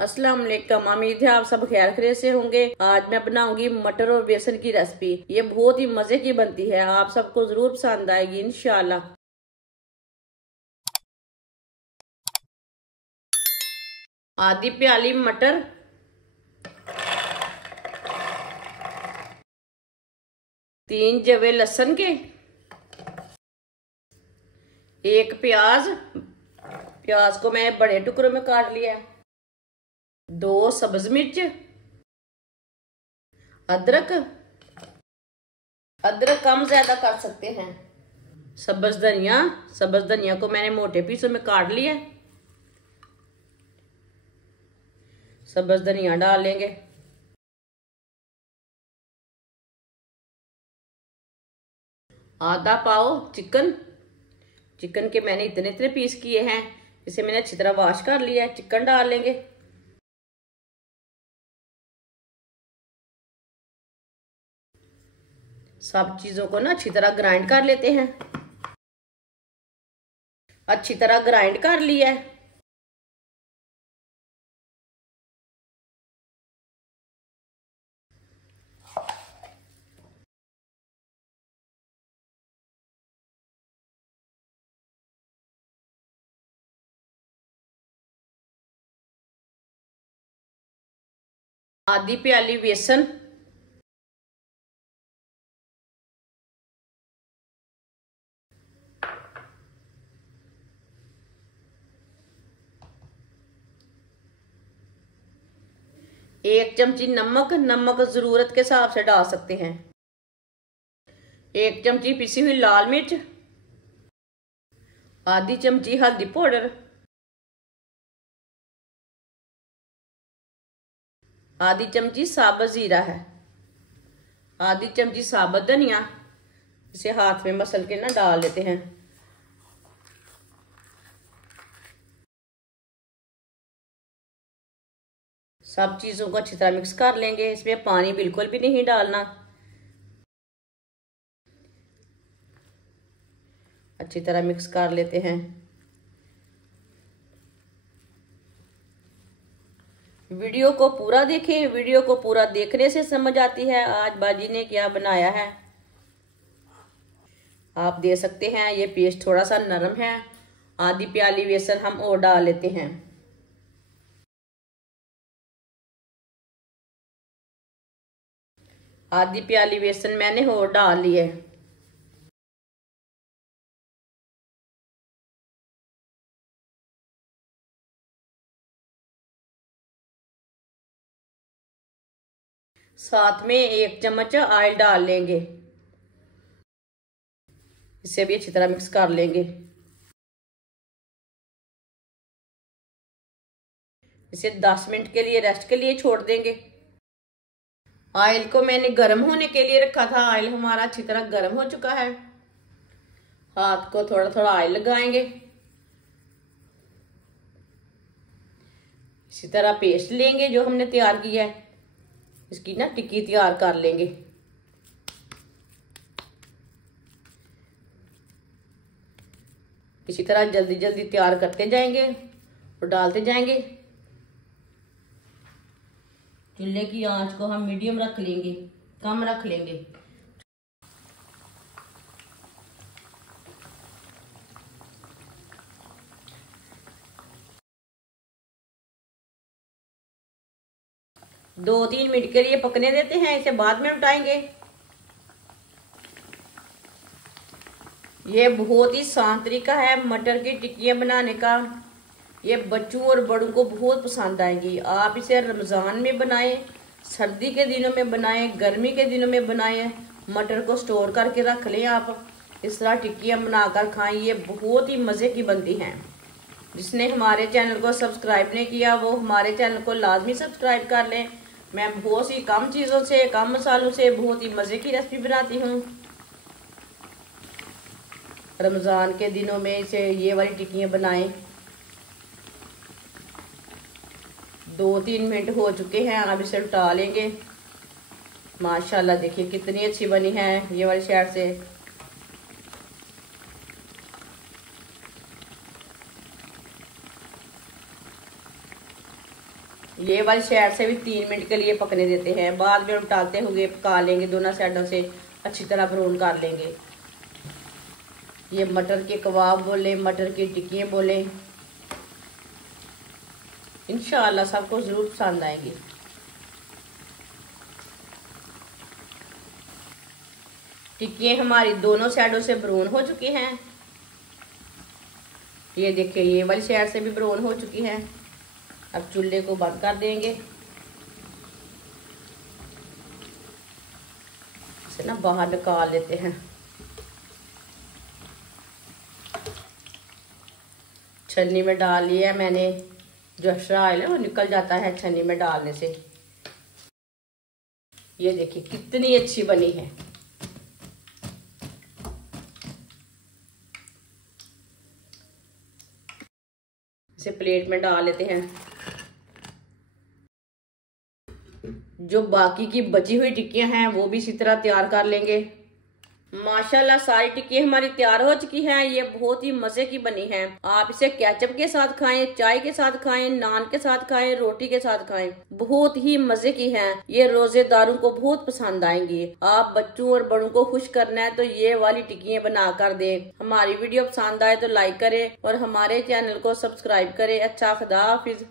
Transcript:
अस्सलाम वालेकुम। उम्मीद है आप सब खैर खैरियत से होंगे। आज मैं बनाऊंगी मटर और बेसन की रेसिपी। ये बहुत ही मजे की बनती है, आप सबको जरूर पसंद आएगी इंशाल्लाह। आधी प्याली मटर, 3 जवे लहसुन के, 1 प्याज, प्याज को मैंने बड़े टुकड़ों में काट लिया है, 2 सब्ज मिर्च, अदरक, अदरक कम ज्यादा कर सकते हैं, सब्ज धनिया, सब्ज धनिया को मैंने मोटे पीसों में काट लिया, सब्ज धनिया डाल लेंगे, आधा पाव चिकन, चिकन के मैंने इतने इतने पीस किए हैं, इसे मैंने अच्छी तरह वॉश कर लिया है। चिकन डाल लेंगे, सब चीजों को ना अच्छी तरह ग्राइंड कर लेते हैं। अच्छी तरह ग्राइंड कर लिया है। आधी प्याली बेसन, एक चमची नमक, नमक जरूरत के हिसाब से डाल सकते हैं, 1 चमची पिसी हुई लाल मिर्च, आधी चमची हल्दी पाउडर, आधी चमची साबुत जीरा है, आधी चमची साबुत धनिया, इसे हाथ में मसल के ना डाल देते हैं। सब चीजों को अच्छी तरह मिक्स कर लेंगे। इसमें पानी बिल्कुल भी नहीं डालना। अच्छी तरह मिक्स कर लेते हैं। वीडियो को पूरा देखें, वीडियो को पूरा देखने से समझ आती है आज बाजी ने क्या बनाया है। आप दे सकते हैं ये पेस्ट थोड़ा सा नरम है। आधी प्याली बेसन हम और डाल लेते हैं। आधी प्याली बेसन मैंने और डाल ली है। साथ में 1 चम्मच ऑयल डाल लेंगे। इसे भी अच्छी तरह मिक्स कर लेंगे। इसे 10 मिनट के लिए रेस्ट के लिए छोड़ देंगे। ऑयल को मैंने गर्म होने के लिए रखा था। ऑयल हमारा अच्छी तरह गर्म हो चुका है। हाथ को थोड़ा थोड़ा ऑयल लगाएंगे। इसी तरह पेस्ट लेंगे जो हमने तैयार किया है, इसकी ना टिक्की तैयार कर लेंगे। इसी तरह जल्दी जल्दी तैयार करते जाएंगे और डालते जाएंगे। चूल्हे की आंच को हम मीडियम रख लेंगे, कम रख लेंगे। दो 3 मिनट के लिए पकने देते हैं, इसे बाद में उठाएंगे। ये बहुत ही आसान तरीका है मटर की टिक्कियां बनाने का। ये बच्चों और बड़ों को बहुत पसंद आएगी। आप इसे रमज़ान में बनाएं, सर्दी के दिनों में बनाएं, गर्मी के दिनों में बनाएं। मटर को स्टोर करके रख लें। आप इस तरह टिक्कियां बनाकर खाएं, ये बहुत ही मज़े की बनती हैं। जिसने हमारे चैनल को सब्सक्राइब नहीं किया वो हमारे चैनल को लाजमी सब्सक्राइब कर लें। मैं बहुत सी कम चीज़ों से, कम मसालों से बहुत ही मज़े की रेसिपी बनाती हूँ। रमज़ान के दिनों में इसे ये वाली टिक्कियां बनाएं। 2-3 मिनट हो चुके हैं, अब इसे उठा लेंगे। माशाल्लाह देखिए कितनी अच्छी बनी है ये वाली साइड से। ये वाली साइड से भी 3 मिनट के लिए पकने देते हैं। बाद में उल्टाते हुए पका लेंगे, दोनों साइडों से अच्छी तरह ब्राउन कर लेंगे। ये मटर के कबाब बोले, मटर की टिक्कियाँ बोले, इंशाअल्लाह सबको ज़रूर पसंद आएंगी। टिक्कियाँ हमारी दोनों साइडों से ब्राउन हो चुकी हैं। ये देखिए ये वाली साइड से भी ब्राउन हो चुकी है। अब चूल्हे को बंद कर देंगे। इसे ना बाहर निकाल लेते हैं। छन्नी में डाल लिया मैंने, जो एक्स्ट्रा ऑयल है वो निकल जाता है छन्नी में डालने से। ये देखिए कितनी अच्छी बनी है। इसे प्लेट में डाल लेते हैं। जो बाकी की बची हुई टिक्कियां हैं वो भी इसी तरह तैयार कर लेंगे। माशाल्लाह सारी टिक्की हमारी तैयार हो चुकी हैं। ये बहुत ही मजे की बनी है। आप इसे केचप के साथ खाएं, चाय के साथ खाएं, नान के साथ खाएं, रोटी के साथ खाएं, बहुत ही मजे की है। ये रोजेदारों को बहुत पसंद आएंगी। आप बच्चों और बड़ों को खुश करना है तो ये वाली टिक्कियां बना कर दें। हमारी वीडियो पसंद आए तो लाइक करें और हमारे चैनल को सब्सक्राइब करें। अच्छा, खुदा हाफिज।